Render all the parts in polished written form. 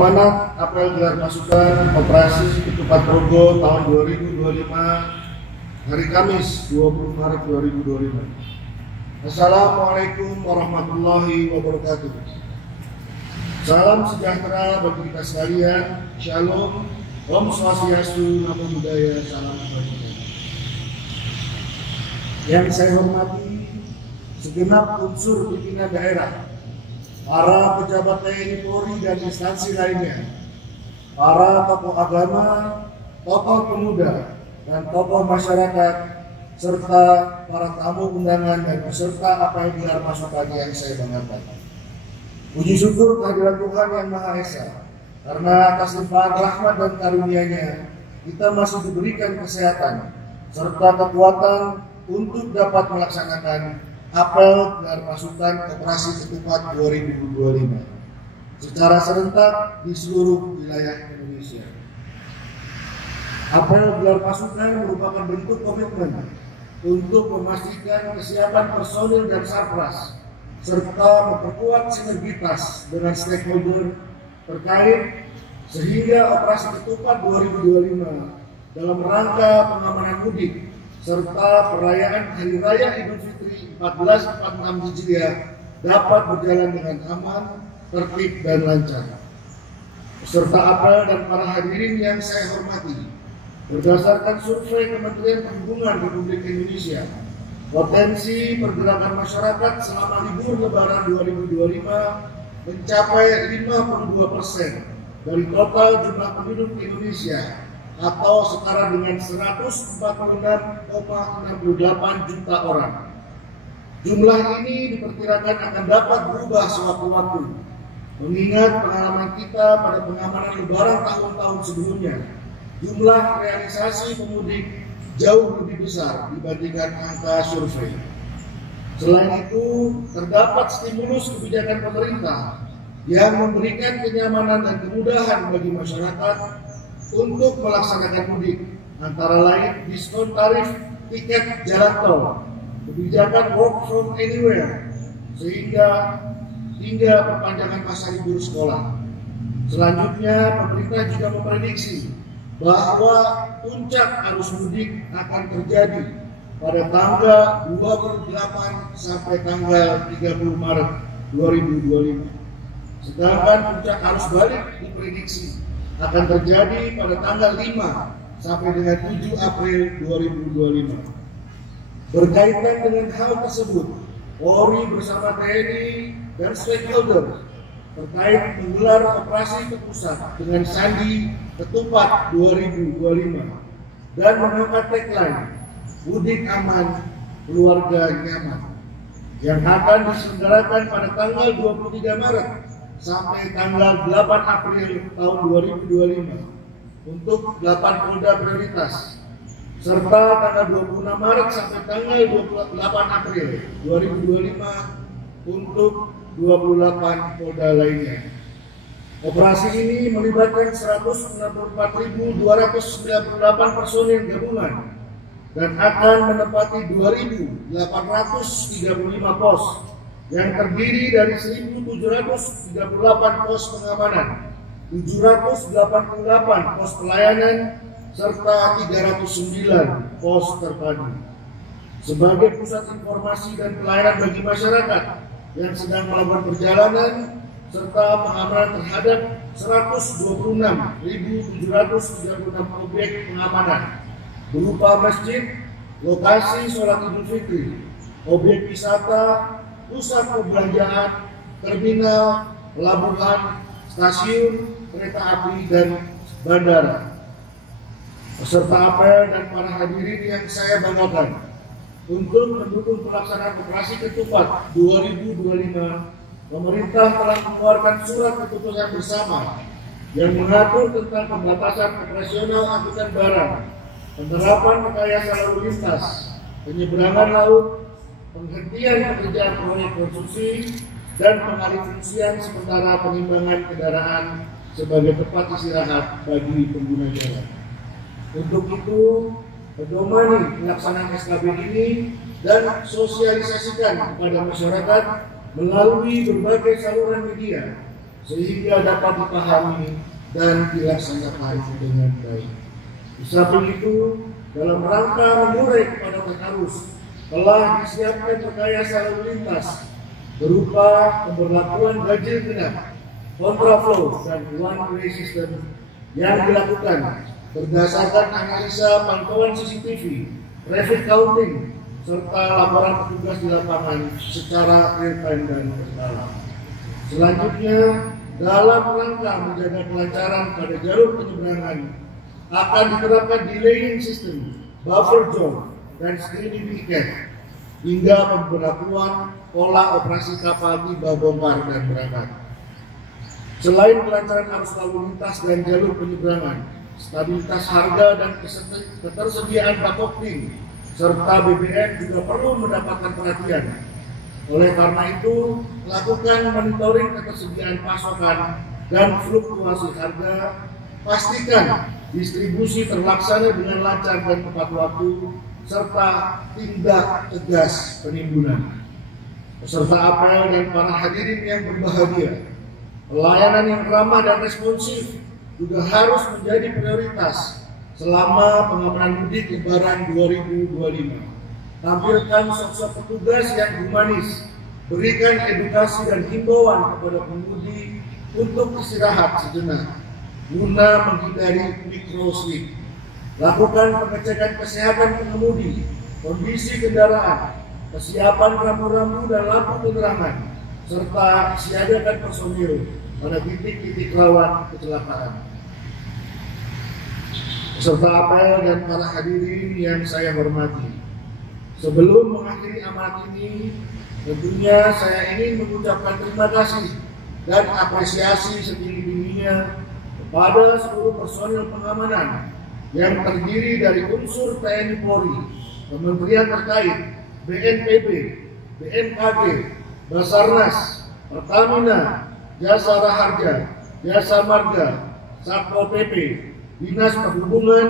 Amanat apel gelar pasukan operasi Ketupat Rogo tahun 2025 hari Kamis 20 Maret 2025. Assalamualaikum warahmatullahi wabarakatuh. Salam sejahtera bagi kita sekalian. Shalom, Om Swastiastu, Namo Buddhaya, Salam Kebajikan. Yang saya hormati segenap unsur pimpinan daerah, para pejabat TNI Polri dan instansi lainnya, para tokoh agama, tokoh pemuda, dan tokoh masyarakat, serta para tamu undangan dan peserta apel gelar pasukan yang saya banggakan. Puji syukur kehadirat Tuhan Yang Maha Esa, karena atas limpahan rahmat dan karunia-Nya kita masih diberikan kesehatan serta kekuatan untuk dapat melaksanakan apel gelar pasukan operasi Ketupat 2025 secara serentak di seluruh wilayah Indonesia. Apel gelar pasukan merupakan bentuk komitmen untuk memastikan kesiapan personil dan sarpras serta memperkuat sinergitas dengan stakeholder terkait sehingga operasi Ketupat 2025 dalam rangka pengamanan mudik serta perayaan Hari Raya Idul Fitri 1446 Hijriah dapat berjalan dengan aman, tertib, dan lancar. Peserta apel dan para hadirin yang saya hormati, berdasarkan survei Kementerian Perhubungan Republik Indonesia, potensi pergerakan masyarakat selama libur Lebaran 2025 mencapai 52% dari total jumlah penduduk Indonesia, atau setara dengan 146,68 juta orang. Jumlah ini diperkirakan akan dapat berubah sewaktu-waktu, mengingat pengalaman kita pada pengamanan Lebaran tahun-tahun sebelumnya. Jumlah realisasi pemudik jauh lebih besar dibandingkan angka survei. Selain itu, terdapat stimulus kebijakan pemerintah yang memberikan kenyamanan dan kemudahan bagi masyarakat untuk melaksanakan mudik, antara lain diskon tarif tiket jalan tol, kebijakan work from anywhere, hingga perpanjangan masa libur sekolah. Selanjutnya, pemerintah juga memprediksi bahwa puncak arus mudik akan terjadi pada tanggal 28 sampai tanggal 30 Maret 2025. Sedangkan puncak arus balik diprediksi akan terjadi pada tanggal 5 sampai dengan 7 April 2025. Berkaitan dengan hal tersebut, Polri bersama TNI dan stakeholder terkait menggelar operasi ke pusat dengan sandi Ketupat 2025 dan mengangkat tagline Mudik Aman, Keluarga Nyaman yang akan diselenggarakan pada tanggal 23 Maret sampai tanggal 8 April tahun 2025 untuk 8 polda prioritas, serta tanggal 26 Maret sampai tanggal 28 April 2025 untuk 28 polda lainnya. Operasi ini melibatkan 164.298 personil gabungan dan akan menempati 2.835 pos yang terdiri dari 1.738 pos pengamanan, 788 pos pelayanan, serta 309 pos terpadu. Sebagai pusat informasi dan pelayanan bagi masyarakat yang sedang melakukan perjalanan, serta pengamanan terhadap 126.736 objek pengamanan berupa masjid, lokasi sholat Idul Fitri, objek wisata, pusat perbelanjaan, terminal, pelabuhan, stasiun, kereta api, dan bandara. Peserta apel dan para hadirin yang saya banggakan, untuk mendukung pelaksanaan operasi Ketupat 2025, pemerintah telah mengeluarkan surat keputusan bersama yang mengatur tentang pembatasan operasional angkutan barang, penerapan rekayasa lalu lintas, penyeberangan laut, penghentian pekerjaan proyek konstruksi, dan pengalihfungsian sementara penimbangan kendaraan sebagai tempat istirahat bagi pengguna jalan. Untuk itu, pedomani pelaksanaan SKB ini dan sosialisasikan kepada masyarakat melalui berbagai saluran media sehingga dapat dipahami dan dilaksanakan dengan baik. Di samping itu, dalam rangka mengurai kepadatan arus, telah disiapkan rekayasa lalu lintas berupa pemberlakuan ganjil genap, kontraflow, dan one-way system yang dilakukan berdasarkan analisa pantauan CCTV, traffic counting, serta laporan petugas di lapangan secara real-time dan berkala. Selanjutnya, dalam rangka menjaga kelancaran pada jalur penyeberangan, akan diterapkan delaying system, buffer zone, dan screening tiket, hingga pemberlakuan pola operasi kapal tiba, bongkar, dan berangkat. Selain kelancaran arus lalu lintas dan jalur penyeberangan, stabilitas harga dan ketersediaan bakopling serta BBM juga perlu mendapatkan perhatian. Oleh karena itu, lakukan monitoring ketersediaan pasokan dan fluktuasi harga, pastikan distribusi terlaksana dengan lancar dan tepat waktu, serta tindak tegas penimbunan. Peserta apel dan para hadirin yang berbahagia, pelayanan yang ramah dan responsif juga harus menjadi prioritas selama pengamanan mudik Lebaran 2025. Tampilkan sosok petugas yang humanis, berikan edukasi dan himbauan kepada pengemudi untuk istirahat sejenak guna menghindari microslip. Lakukan pengecekan kesehatan pengemudi, kondisi kendaraan, kesiapan rambu-rambu dan lampu penerangan, serta siagakan personil pada titik-titik rawan kecelakaan. Peserta apel dan para hadirin yang saya hormati, sebelum mengakhiri amanat ini, tentunya saya ingin mengucapkan terima kasih dan apresiasi setinggi-tingginya kepada seluruh personil pengamanan yang terdiri dari unsur TNI Polri, kementerian terkait, BNPB, BMKG, Basarnas, Pertamina, Jasa Raharja, Jasa Marga, Satpol PP, Dinas Perhubungan,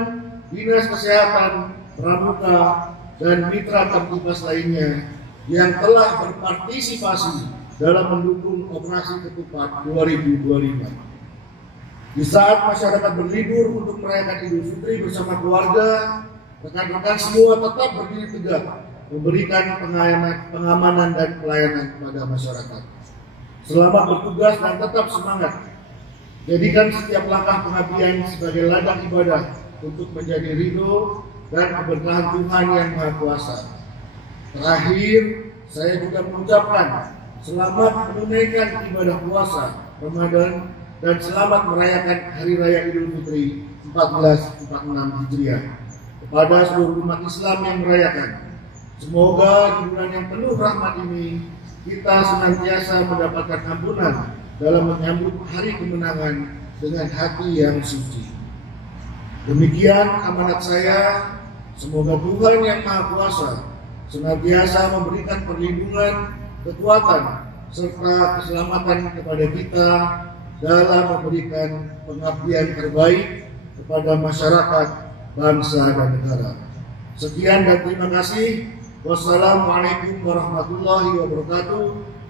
Dinas Kesehatan, Pramuka, dan mitra Kamtibas lainnya yang telah berpartisipasi dalam mendukung operasi ketupat 2025. Di saat masyarakat berlibur untuk merayakan Idul Fitri bersama keluarga, rekan-rekan semua tetap berdiri tegak, memberikan pengamanan dan pelayanan kepada masyarakat. Selamat bertugas dan tetap semangat. Jadikan setiap langkah pengabdian sebagai ladang ibadah untuk menjadi ridho dan keberkahan Tuhan yang Maha Kuasa. Terakhir, saya juga mengucapkan selamat menunaikan ibadah puasa Ramadan dan selamat merayakan Hari Raya Idul Fitri 1446 Hijriah kepada seluruh umat Islam yang merayakan. Semoga di bulan yang penuh rahmat ini kita senantiasa mendapatkan ampunan dalam menyambut hari kemenangan dengan hati yang suci. Demikian amanat saya. Semoga Tuhan yang Maha Kuasa senantiasa memberikan perlindungan, kekuatan, serta keselamatan kepada kita dalam memberikan pengabdian terbaik kepada masyarakat, bangsa, dan negara. Sekian dan terima kasih. Wassalamualaikum warahmatullahi wabarakatuh.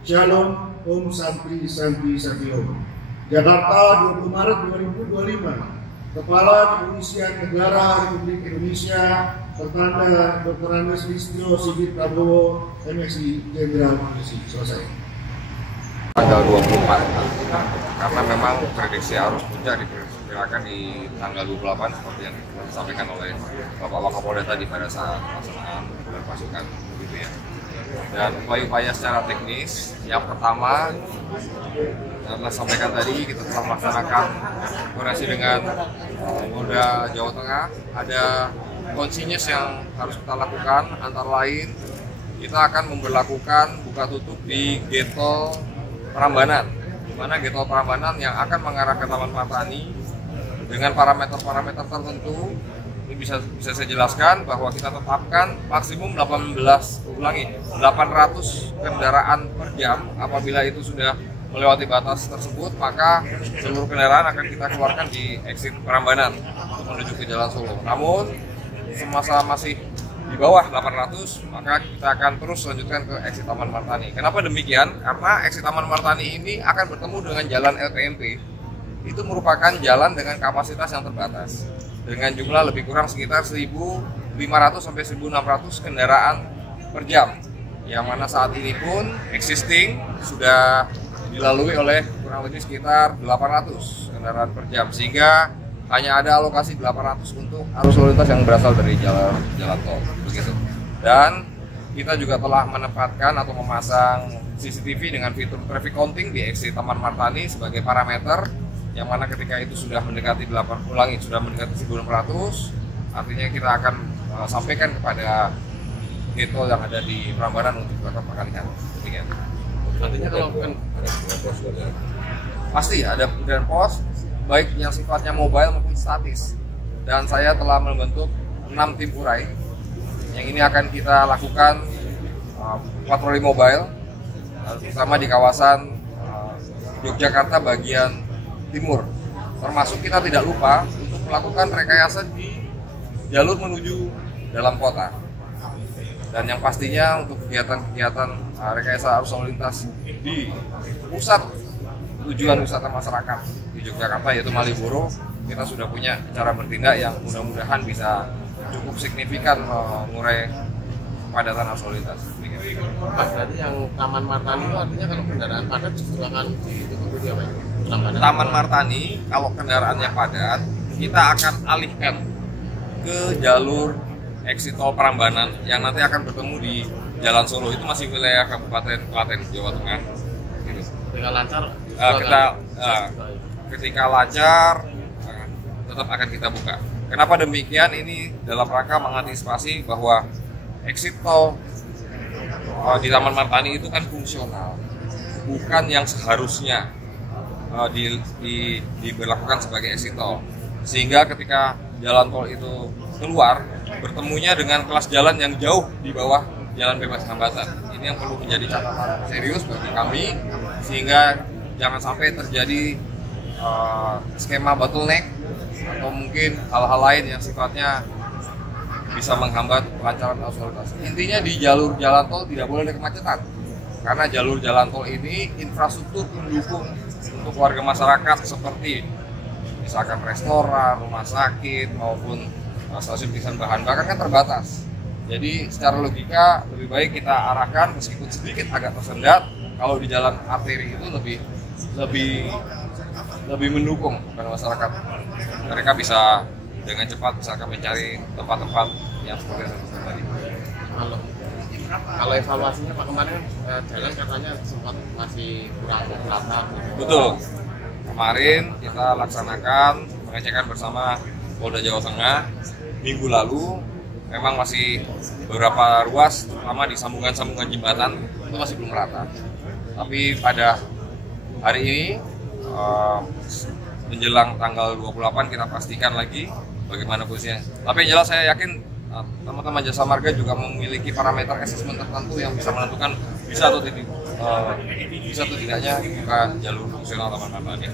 Shalom, Om Santi Santi Satyo. Jakarta, 20 Maret 2025. Kepala Kepolisian Negara Republik Indonesia, Pertanda Dr. Andes Listio Sigit Prabowo, MSI Jenderal Polisi. Selesai. Tanggal 24, karena memang prediksi arus puncak diperkirakan di tanggal 28 seperti yang disampaikan oleh Bapak Wakapolda tadi pada saat pelaksanaan bulan pasukan, begitu ya. Dan upaya-upaya secara teknis, yang pertama, karena sampaikan tadi kita telah melaksanakan koordinasi dengan Polda Jawa Tengah, ada konsinyes yang harus kita lakukan, antara lain kita akan memberlakukan buka tutup di gate tol Prambanan, di mana gate tol Prambanan yang akan mengarah ke Taman Martani dengan parameter-parameter tertentu. Ini bisa saya jelaskan bahwa kita tetapkan maksimum 800 kendaraan per jam. Apabila itu sudah melewati batas tersebut, maka seluruh kendaraan akan kita keluarkan di exit Prambanan untuk menuju ke Jalan Solo. Namun semasa masih di bawah 800, maka kita akan terus lanjutkan ke exit Taman Martani. Kenapa demikian? Karena exit Taman Martani ini akan bertemu dengan jalan LPMP. Itu merupakan jalan dengan kapasitas yang terbatas, dengan jumlah lebih kurang sekitar 1.500 sampai 1.600 kendaraan per jam, yang mana saat ini pun existing sudah dilalui oleh kurang lebih sekitar 800 kendaraan per jam, sehingga hanya ada alokasi 800 untuk arus lalu lintas yang berasal dari jalan tol, begitu. Dan kita juga telah menempatkan atau memasang CCTV dengan fitur traffic counting di exit Taman Martani sebagai parameter, yang mana ketika itu sudah mendekati 1.600, artinya kita akan sampaikan kepada gate tol yang ada di Prambanan untuk dilakukan pengalihan. Demikian. Artinya kalau kan pasti ada dan pos, baik yang sifatnya mobile maupun statis. Dan saya telah membentuk 6 tim urai yang ini akan kita lakukan patroli mobile, terutama di kawasan Yogyakarta bagian timur. Termasuk kita tidak lupa untuk melakukan rekayasa di jalur menuju dalam kota. Dan yang pastinya untuk kegiatan-kegiatan rekayasa arus lalu lintas di pusat tujuan wisata masyarakat di Yogyakarta yaitu Malioboro, kita sudah punya cara bertindak yang mudah-mudahan bisa cukup signifikan mengurai kepadatan arus lalu lintas. Berarti yang Taman Martani itu artinya kalau kendaraan padat justru akan ditutup ya Pak? Taman Martani kalau kendaraannya padat, kita akan alihkan ke jalur exit tol Prambanan yang nanti akan bertemu di Jalan Solo. Itu masih wilayah Kabupaten Klaten, Jawa Tengah. Gitu. Dengan lancar ketika lancar tetap akan kita buka. Kenapa demikian? Ini dalam rangka mengantisipasi bahwa exit tol di Taman Martani itu kan fungsional, bukan yang seharusnya diberlakukan sebagai exit tol. Sehingga ketika jalan tol itu keluar, bertemunya dengan kelas jalan yang jauh di bawah jalan bebas hambatan. Ini yang perlu menjadi catatan serius bagi kami, sehingga jangan sampai terjadi skema bottleneck atau mungkin hal-hal lain yang sifatnya bisa menghambat kelancaran arus lalu lintas. Intinya di jalur jalan tol tidak boleh ada kemacetan, karena jalur jalan tol ini infrastruktur pendukung untuk warga masyarakat seperti misalkan restoran, rumah sakit maupun stasiun pengisian bahan bakar kan terbatas. Jadi secara logika lebih baik kita arahkan meskipun sedikit agak tersendat, kalau di jalan arteri itu lebih mendukung kepada masyarakat. Mereka bisa dengan cepat misalkan mencari tempat-tempat yang seperti yang saya tadi. Kalau evaluasinya Pak kemarin jalan katanya sempat masih kurang rata. Betul. Kemarin kita laksanakan pengecekan bersama Polda Jawa Tengah minggu lalu. Memang masih beberapa ruas, terutama di sambungan-sambungan jembatan itu masih belum rata. Tapi pada hari ini menjelang tanggal 28 kita pastikan lagi bagaimana posisinya. Tapi yang jelas saya yakin teman-teman Jasa Marga juga memiliki parameter asesmen tertentu yang bisa menentukan bisa atau tidaknya buka jalur fungsional Taman Martani.